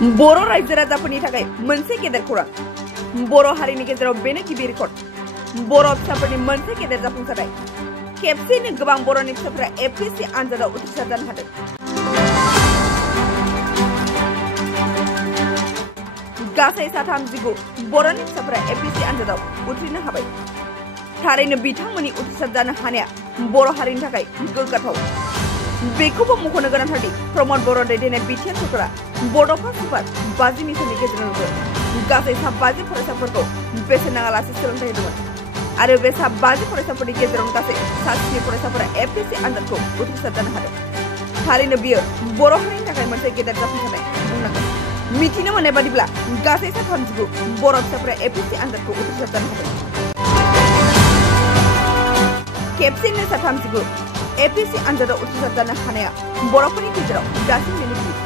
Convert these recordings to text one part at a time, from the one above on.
बर' रायजो राजाफोरनि थाखाय मोनसे गेदेर खौरां। बर' हारिनि गेजेराव बेनो गिबि रेकर्ड। बर' फिसाफोरनि मोनसे गेदेर जाफुंसारनाय। खेबसेयैनो गोबां बर'नि फिसाफोरा एपीएससी आनजादाव उथ्रिसार जानो हादों। गासै 39 बर'नि फिसाफोरा एपीएससी आनजादाव उथ्रिनो हाबाय। थारैनो बिथांमोननि उथ्रिसार जानो हानाया बर' हारिनि थाखाय गोग्गाथाव। बेखौबो मख'नो गोनांथार दि प्रमद बर' दैदेननाय बिटिआर सरकारा बड'फा सुपार 50 मिसननि गेजेरजोंबो गासै 50 फरायसाफोरखौ बेसेन नाङालासे सोलोंथाइ होदोंमोन आरो बे 50 फरायसाफोरनि गेजेरावनो गासै 7 फरायसाफोरा एपीएससी आनजादखौ उथ्रिसार जानो हादों। थारैनो बियो बर' हारिनि थाखाय मोनसे गेदेर जाफुंसारनाय बुंनांगोन। मिथिनो मोननाय बादिब्ला गासै 39 बर' फिसाफोरा एपीएससी आनजादखौ उथ्रिसार जानो हादों। खेबसेयैनो 39 एपीएससी आनजादाव उथ्रिसार जानो हानाया बर'फोरनि गेजेराव दासिमबो गिदिर।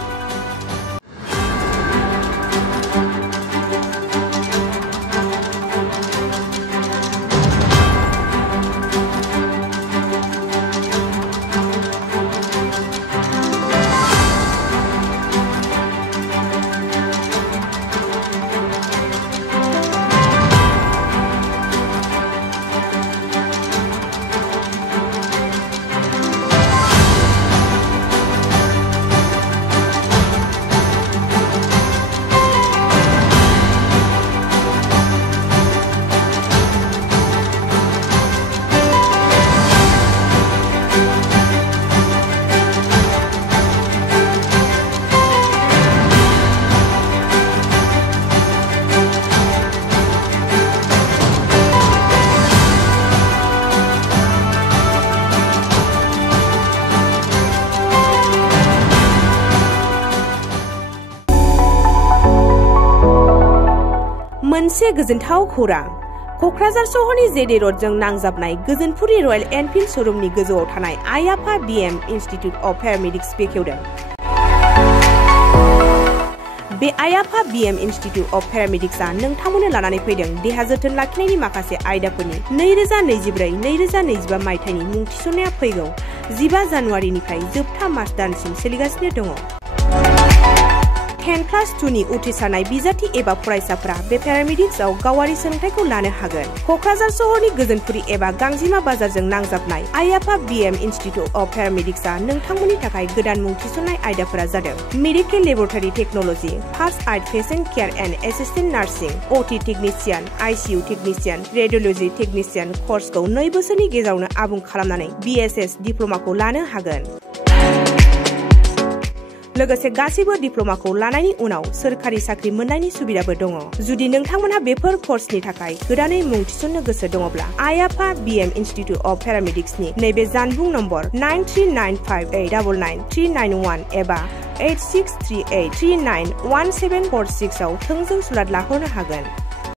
मोनसे गोजोनथाव खौरां। क'क्राझार सहरनि जेडे र'डजों नांजाबनाय गोजोनपुरी रयेल एनफिल्ड श'रुमनि गोजौआव थानाय आइ-आफा बिएम इनस्टिट्युट अफ पेरामेडिक्स बेखेवदों। बे आइ-आफा बिएम इनस्टिट्युट अफ पेरामेडिक्सआ नोंथांमोननो लानानै फैदों देहा जोथोन लाखिनायनि माखासे आयदाफोरनि 2024-2025 मायथाइनि मुं थिसननाया फैगौ 15 जानुवारिनिफ्राय जोबथा मार्च दानसिम सोलिगासिनो दङ। 10+2 नि उथ्रिसारनाय बिजाथि एबा फरायसाफोरा बे पेरामेडिक्सआव गावारि सोलोंथाइखौ लानो हागोन। क'क्राझार सहरनि गोजोनपुरी एबा गांजिमा बाजारजों नांजाबनाय आइ-आफा बिएम इनस्टिट्युट अफ पेरामेडिक्सआ नोंथांमोननि थाखाय गोदान मुं थिसननाय आयदाफोरा जादों medical laboratory technology, first aid patient care and assistant nursing, OT technician, ICU technician, radiology technician कर्सखौ 2 बोसोरनि गेजेरावनो आबुं खालामनानै बीएसएस डिप्ल'माखौ लानो हागोन। लोगोसे गासैबो डिप्ल'माखौ लानायनि उनाव सोरखारि साख्रि मोननायनि सुबिदाबो दङ। जुदि नोंथांमोनहा बेफोर कर्सनि थाखाय गोदानै मुं थिसननो गोसो दङब्ला आइ-आफा बिएम इनस्टिट्युट अफ पेरामेडिक्सनि नैबे जानबुं नम्बर 9395899391 एबा 8638391746 आव थोंजों सुलाद लाहरनो हागोन।